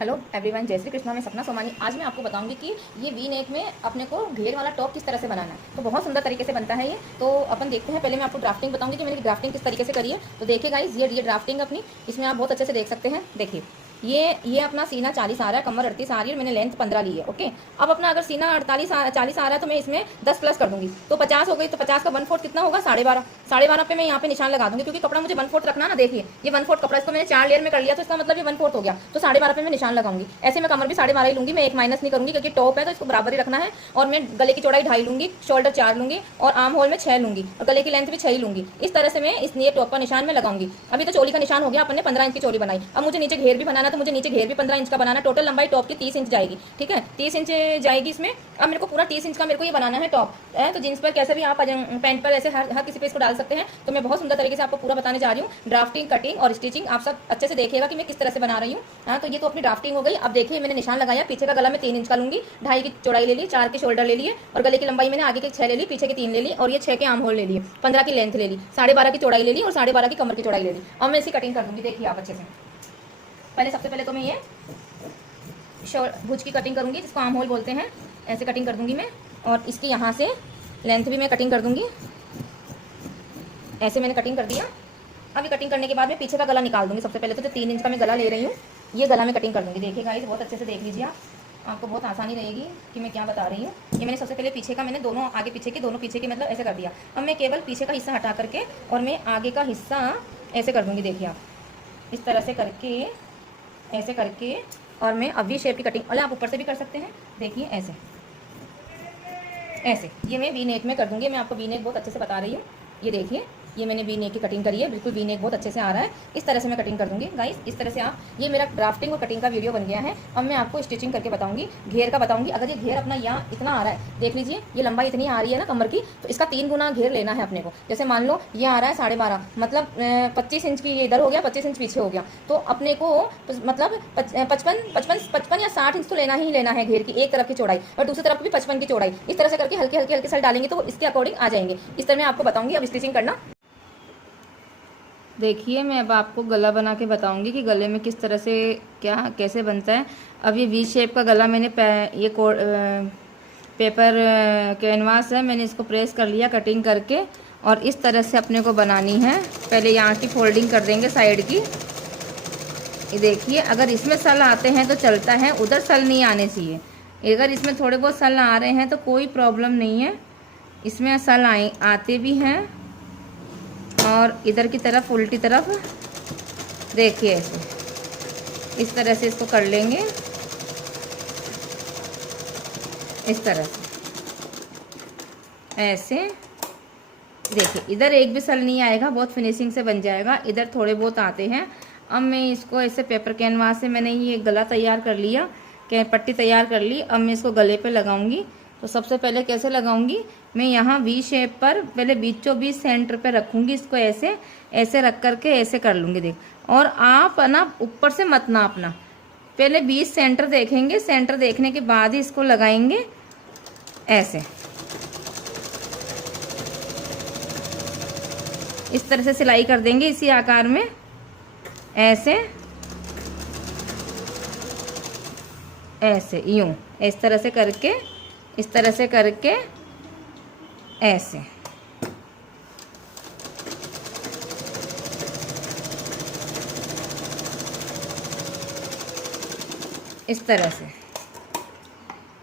Hello everyone, जय श्री कृष्णा। मैं सपना सोमानी। आज मैं आपको बताऊंगी कि ये वी नेक में अपने को घेर वाला टॉप किस तरह से बनाना है। तो बहुत सुंदर तरीके से बनता है ये। तो अपन देखते हैं। पहले मैं आपको ड्राफ्टिंग बताऊंगी कि मैंने ड्राफ्टिंग किस तरीके से करी है। तो देखिए गाइस, ये ड्राफ्टिंग अपनी, इसमें आप बहुत अच्छे से देख सकते हैं। देखिए ये अपना सीना 40 आ रहा है, कमर 38 आ रही है, मैंने लेंथ 15 ली है। ओके, अब अपना अगर सीना 40 आ रहा है तो मैं इसमें 10 प्लस कर दूंगी तो 50 हो गई। तो 50 का 1/4 कितना होगा? 12.5। 12.5 पे मैं यहाँ पे निशान लगा दूंगी, क्योंकि कपड़ा मुझे 1/4 रखना ना। देखिए ये 1/4 कपड़ा, इसको मैंने 4 लेयर में कर लिया, तो इसका मतलब ये 1/4 हो गया। तो 12.5 पे मैं निशान लगाऊंगी। ऐसे मैं कमर भी 12.5 ही लूंगी, मैं एक माइनस नहीं करूंगी, क्योंकि टॉप है तो इसको बराबर ही रखना है। और मैं गले की चौड़ाई 2.5 लूंगी, शोल्डर 4 लूंगी, और आर्म होल में 6 लूंगी, और गले की लेंथ भी 6 ही लूंगी। इस तरह से मैं इस ये टॉप का निशान में लगाऊंगी। अभी तो चोली का निशान हो गया, अपन ने 15 इंच की चोली बनाई। अब मुझे नीचे घेर भी बनाना, तो मुझे नीचे घेर भी 15 इंच का बनाना। टोटल लंबाई टॉप की 30 इंच जाएगी। ठीक है, 30 इंच जाएगी इसमें। अब मेरे को पूरा 30 इंच का मेरे को ये बनाना है टॉप है। तो जींस पर कैसे भी आप पैंट पर ऐसे हर किसी पे इसको डाल सकते हैं। तो मैं बहुत सुंदर तरीके से आपको पूरा बताने जा रही हूँ। ड्राफ्टिंग, कटिंग और स्टिचिंग आप सब अच्छे से देखिएगा कि मैं किस तरह से बना रही हूँ। हाँ, तो ये तो अपनी ड्राफ्टिंग हो गई। अब देखिए मैंने निशान लगाया। पीछे का गला में 3 इंच का लूंगी, 2.5 की चौड़ाई ले ली, 4 के शोल्डर ले लिए, और गले की लंबाई मैंने आगे के 6 ले ली, पीछे के 3 ले ली, और ये 6 के आर्म होल ले लिए, 15 की लेंथ ले ली, 12.5 की चौड़ाई ले ली, और 12.5 की कमर की चौड़ाई ले ली। अब मैं इसकी कटिंग कर दूंगी। देखिए आप अच्छे से। पहले सबसे पहले तो मैं ये भुज की कटिंग करूंगी, जिसको आर्म होल बोलते हैं। ऐसे कटिंग कर दूंगी मैं, और इसकी यहाँ से लेंथ भी मैं कटिंग कर दूंगी। ऐसे मैंने कटिंग कर दिया। अभी कटिंग करने के बाद मैं पीछे का गला निकाल दूंगी। सबसे पहले तो जो 3 इंच का मैं गला ले रही हूँ, ये गला में कटिंग कर दूंगी। देखिए गाइस, बहुत अच्छे से देख लीजिए आप, आपको बहुत आसानी रहेगी कि मैं क्या बता रही हूँ। ये मैंने सबसे पहले पीछे का, मैंने दोनों आगे पीछे के, दोनों पीछे के मतलब ऐसे कर दिया। अब मैं केवल पीछे का हिस्सा हटा करके और मैं आगे का हिस्सा ऐसे कर दूंगी। देखिए आप, इस तरह से करके, ऐसे करके, और मैं अब वी शेप की कटिंग, अरे आप ऊपर से भी कर सकते हैं। देखिए ऐसे ऐसे ये मैं वी नेक में कर दूंगी। मैं आपको वी नेक बहुत अच्छे से बता रही हूँ। ये देखिए, ये मैंने वी नेक की कटिंग करी है, बिल्कुल वी नेक बहुत अच्छे से आ रहा है। इस तरह से मैं कटिंग कर दूंगी गाइस। इस तरह से आप, ये मेरा ड्राफ्टिंग और कटिंग का वीडियो बन गया है। अब मैं आपको स्टिचिंग करके बताऊंगी, घेर का बताऊंगी। अगर ये घेर अपना यहाँ इतना आ रहा है, देख लीजिए ये लंबाई इतनी आ रही है ना कमर की, तो इसका 3 गुना घेर लेना है अपने को। जैसे मान लो ये आ रहा है 12.5, मतलब 25 इंच की ये इधर हो गया, 25 इंच पीछे हो गया, तो अपने को मतलब 55 या 60 इंच तो लेना ही लेना है घेर की एक तरफ की चौड़ाई, और दूसरी तरफ भी 55 की चौड़ाई। इस तरह से करके हल्के हल्के हल्के सल डालेंगे तो इसके अकॉर्डिंग आ जाएंगे। इस तरह मैं आपको बताऊंगी। अब स्टिचिंग करना देखिए। मैं अब आपको गला बना के बताऊंगी कि गले में किस तरह से क्या कैसे बनता है। अब ये वी शेप का गला मैंने ये पेपर कैनवास है, मैंने इसको प्रेस कर लिया कटिंग करके, और इस तरह से अपने को बनानी है। पहले यहाँ की फोल्डिंग कर देंगे साइड की। ये देखिए, अगर इसमें सल आते हैं तो चलता है, उधर सल नहीं आने चाहिए। अगर इसमें थोड़े बहुत सल आ रहे हैं तो कोई प्रॉब्लम नहीं है। इसमें सल आते भी हैं, और इधर की तरफ उल्टी तरफ देखिए ऐसे, इस तरह से इसको कर लेंगे। इस तरह से ऐसे देखिए, इधर एक भी सल नहीं आएगा, बहुत फिनिशिंग से बन जाएगा। इधर थोड़े बहुत आते हैं। अब मैं इसको ऐसे पेपर कैनवास से मैंने ये गला तैयार कर लिया, पट्टी तैयार कर ली। अब मैं इसको गले पे लगाऊंगी। तो सबसे पहले कैसे लगाऊंगी, मैं यहाँ वी शेप पर पहले बीचों बीच सेंटर पे रखूंगी इसको। ऐसे ऐसे रख करके ऐसे कर लूँगी। देख, और आप ना ऊपर से मत नापना, पहले बीच सेंटर देखेंगे, सेंटर देखने के बाद ही इसको लगाएंगे। ऐसे इस तरह से सिलाई कर देंगे इसी आकार में। ऐसे ऐसे यूं, इस तरह से करके, इस तरह से करके, ऐसे इस तरह से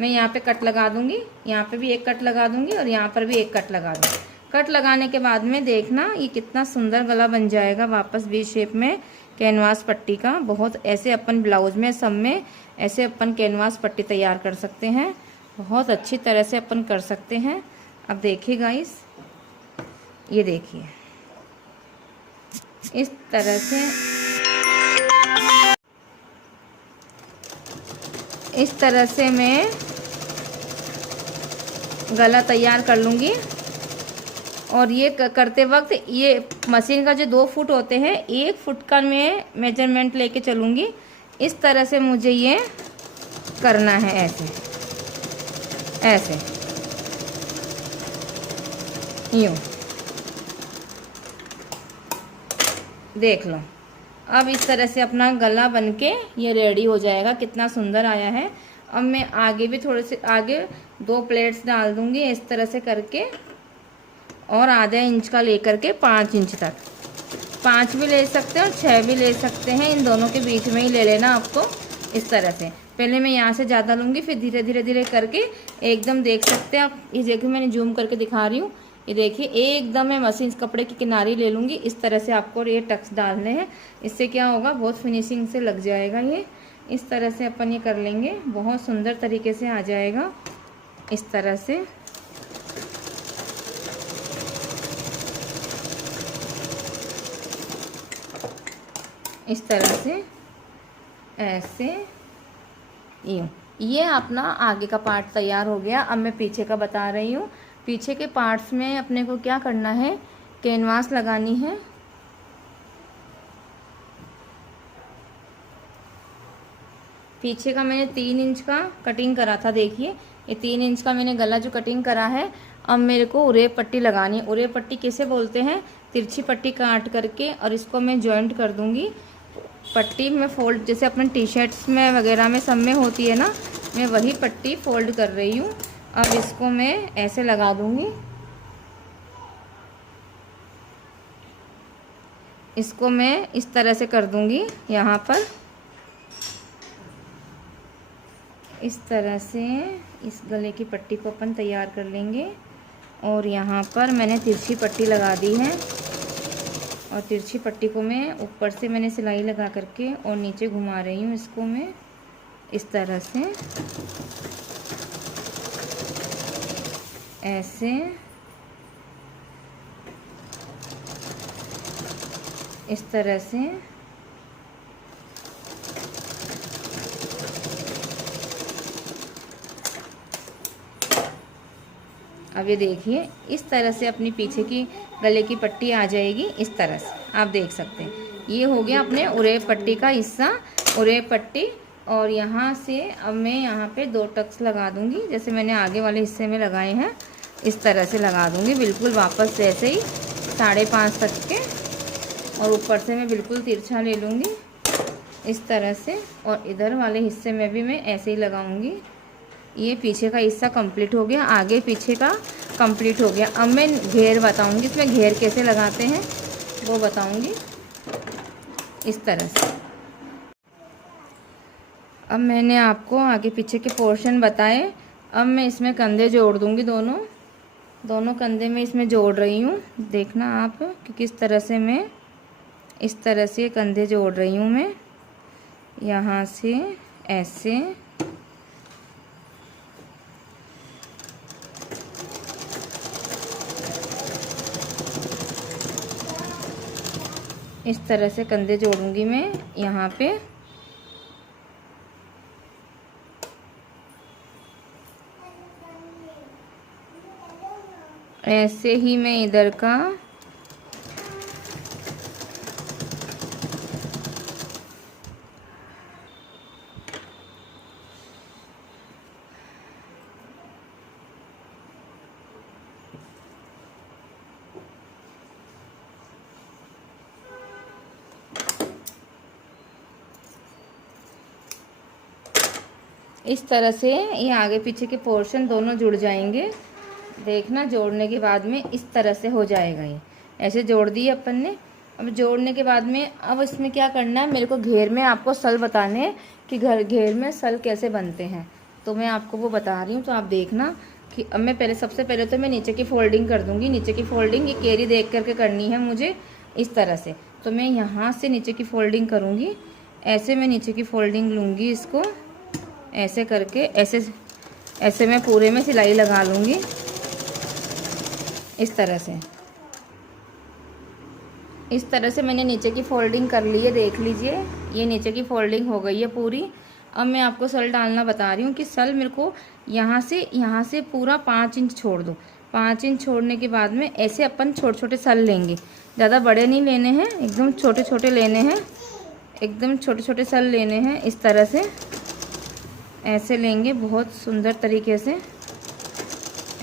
मैं यहाँ पे कट लगा दूंगी। यहाँ पे भी एक कट लगा दूंगी, और यहाँ पर भी एक कट लगा दूंगी। कट लगाने के बाद में देखना ये कितना सुंदर गला बन जाएगा वापस वी शेप में कैनवास पट्टी का। बहुत ऐसे अपन ब्लाउज में सब में ऐसे अपन कैनवास पट्टी तैयार कर सकते हैं, बहुत अच्छी तरह से अपन कर सकते हैं। अब देखिए गाइस, ये देखिए इस तरह से, इस तरह से मैं गला तैयार कर लूँगी। और ये करते वक्त ये मशीन का जो 2 फुट होते हैं, 1 फुट का मैं मेजरमेंट लेके चलूँगी। इस तरह से मुझे ये करना है। ऐसे ऐसे यूँ देख लो, अब इस तरह से अपना गला बनके ये रेडी हो जाएगा। कितना सुंदर आया है। अब मैं आगे भी थोड़े से आगे 2 प्लेट्स डाल दूंगी इस तरह से करके, और आधा इंच का लेकर के 5 इंच तक, 5 भी ले सकते हैं और 6 भी ले सकते हैं, इन दोनों के बीच में ही ले लेना आपको। इस तरह से पहले मैं यहाँ से ज़्यादा लूँगी, फिर धीरे धीरे धीरे करके एकदम देख सकते हैं आप। ये देखिए मैंने जूम करके दिखा रही हूँ, ये देखिए एकदम मैं मशीन कपड़े की किनारे ले लूँगी। इस तरह से आपको ये टक्स डालने हैं। इससे क्या होगा, बहुत फिनिशिंग से लग जाएगा ये। इस तरह से अपन ये कर लेंगे, बहुत सुंदर तरीके से आ जाएगा। इस तरह से इस तरह से ऐसे यूँ। ये अपना आगे का पार्ट तैयार हो गया। अब मैं पीछे का बता रही हूँ। पीछे के पार्ट्स में अपने को क्या करना है, कैनवास लगानी है। पीछे का मैंने 3 इंच का कटिंग करा था, देखिए ये 3 इंच का मैंने गला जो कटिंग करा है। अब मेरे को उरेब पट्टी लगानी है। उरेब पट्टी किसे बोलते हैं, तिरछी पट्टी काट करके और इसको मैं जॉइंट कर दूंगी। पट्टी में फोल्ड, जैसे अपने टी शर्ट्स में वगैरह में सब में होती है ना, मैं वही पट्टी फोल्ड कर रही हूँ। अब इसको मैं ऐसे लगा दूंगी। इसको मैं इस तरह से कर दूंगी, यहाँ पर इस तरह से इस गले की पट्टी को अपन तैयार कर लेंगे। और यहाँ पर मैंने तिरछी पट्टी लगा दी है, और तिरछी पट्टी को मैं ऊपर से मैंने सिलाई लगा करके और नीचे घुमा रही हूँ। इसको मैं इस तरह से ऐसे इस तरह से अब ये देखिए इस तरह से अपनी पीछे की गले की पट्टी आ जाएगी। इस तरह से आप देख सकते हैं, ये हो गया अपने उरेब पट्टी का हिस्सा, उरेब पट्टी। और यहाँ से अब मैं यहाँ पे 2 टक्स लगा दूंगी, जैसे मैंने आगे वाले हिस्से में लगाए हैं। इस तरह से लगा दूंगी बिल्कुल वापस जैसे ही 5.5 तक के, और ऊपर से मैं बिल्कुल तिरछा ले लूँगी इस तरह से। और इधर वाले हिस्से में भी मैं ऐसे ही लगाऊंगी। ये पीछे का हिस्सा कंप्लीट हो गया, आगे पीछे का कंप्लीट हो गया। अब मैं घेर बताऊंगी, इसमें घेर कैसे लगाते हैं वो बताऊंगी इस तरह से। अब मैंने आपको आगे पीछे के पोर्शन बताए। अब मैं इसमें कंधे जोड़ दूंगी, दोनों कंधे में इसमें जोड़ रही हूँ। देखना आप कि किस तरह से मैं इस तरह से कंधे जोड़ रही हूँ। मैं यहाँ से ऐसे इस तरह से कंधे जोड़ूंगी मैं यहाँ पे। ऐसे ही मैं इधर का इस तरह से ये आगे पीछे के पोर्शन दोनों जुड़ जाएंगे। देखना जोड़ने के बाद में इस तरह से हो जाएगा। ये ऐसे जोड़ दिए अपन ने। अब जोड़ने के बाद में अब इसमें क्या करना है, मेरे को घेर में आपको सल बताने हैं कि घेर में सल कैसे बनते हैं, तो मैं आपको वो बता रही हूँ। तो आप देखना कि अब मैं सबसे पहले तो मैं नीचे की फोल्डिंग कर दूँगी। नीचे की फोल्डिंग ये केरी देख करके करनी है मुझे इस तरह से। तो मैं यहाँ से नीचे की फोल्डिंग करूँगी, ऐसे मैं नीचे की फोल्डिंग लूँगी, इसको ऐसे करके ऐसे मैं पूरे में सिलाई लगा लूँगी इस तरह से। इस तरह से मैंने नीचे की फोल्डिंग कर ली है, देख लीजिए ये नीचे की फोल्डिंग हो गई है पूरी। अब मैं आपको सल डालना बता रही हूँ कि सल मेरे को यहाँ से पूरा 5 इंच छोड़ दो। 5 इंच छोड़ने के बाद में ऐसे अपन छोटे छोटे सल लेंगे, ज़्यादा बड़े नहीं लेने हैं, एकदम छोटे छोटे लेने हैं, एकदम छोटे छोटे सल लेने हैं। इस तरह से ऐसे लेंगे बहुत सुंदर तरीके से,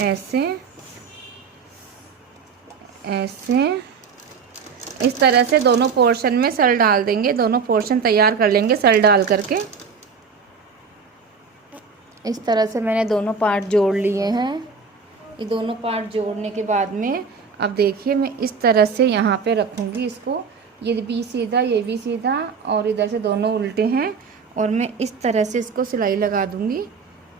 ऐसे ऐसे इस तरह से दोनों पोर्शन में सल डाल देंगे, दोनों पोर्शन तैयार कर लेंगे सल डाल करके। इस तरह से मैंने दोनों पार्ट जोड़ लिए हैं। ये दोनों पार्ट जोड़ने के बाद में अब देखिए मैं इस तरह से यहाँ पे रखूँगी इसको। ये भी सीधा, ये भी सीधा, और इधर से दोनों उल्टे हैं, और मैं इस तरह से इसको सिलाई लगा दूँगी।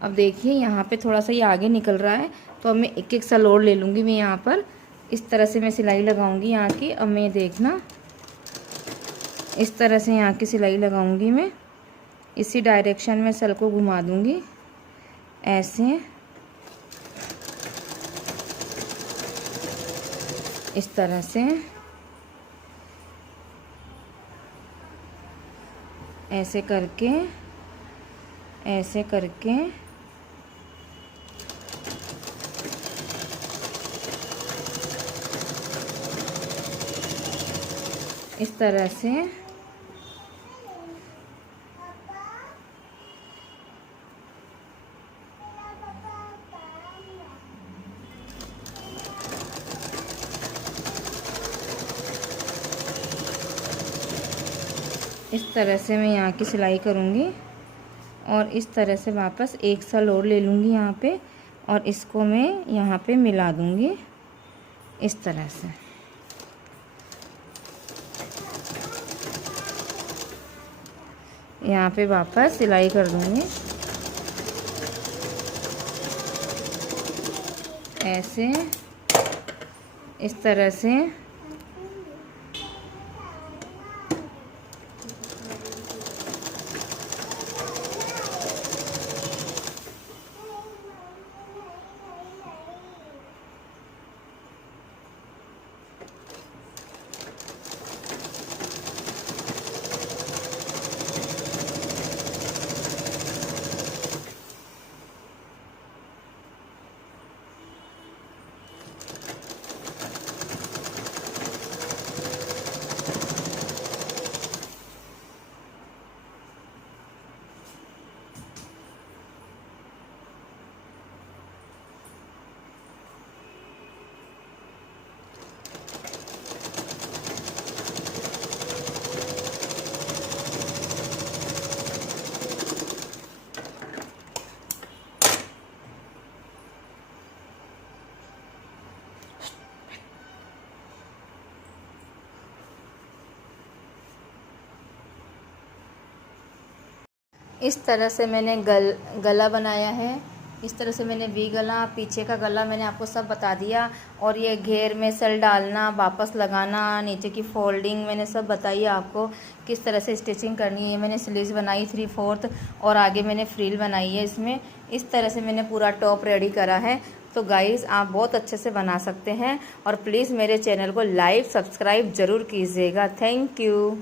अब देखिए यहाँ पे थोड़ा सा ये आगे निकल रहा है, तो अब मैं एक एक सल और ले लूँगी। मैं यहाँ पर इस तरह से मैं सिलाई लगाऊंगी यहाँ की। अब मैं देखना इस तरह से यहाँ की सिलाई लगाऊंगी। मैं इसी डायरेक्शन में सल को घुमा दूंगी, ऐसे इस तरह से, ऐसे करके, ऐसे करके इस तरह से मैं यहाँ की सिलाई करूँगी, और इस तरह से वापस एक सल और ले लूँगी यहाँ पे, और इसको मैं यहाँ पे मिला दूँगी इस तरह से। यहाँ पे वापस सिलाई कर दूँगी ऐसे, इस तरह से। इस तरह से मैंने गला बनाया है। इस तरह से मैंने वी गला, पीछे का गला मैंने आपको सब बता दिया, और ये घेर में सल डालना, वापस लगाना, नीचे की फोल्डिंग मैंने सब बताई आपको किस तरह से स्टिचिंग करनी है। मैंने स्लीव्स बनाई 3/4 और आगे मैंने फ्रिल बनाई है इसमें। इस तरह से मैंने पूरा टॉप रेडी करा है। तो गाइज़ आप बहुत अच्छे से बना सकते हैं, और प्लीज़ मेरे चैनल को लाइक सब्सक्राइब ज़रूर कीजिएगा। Thank you.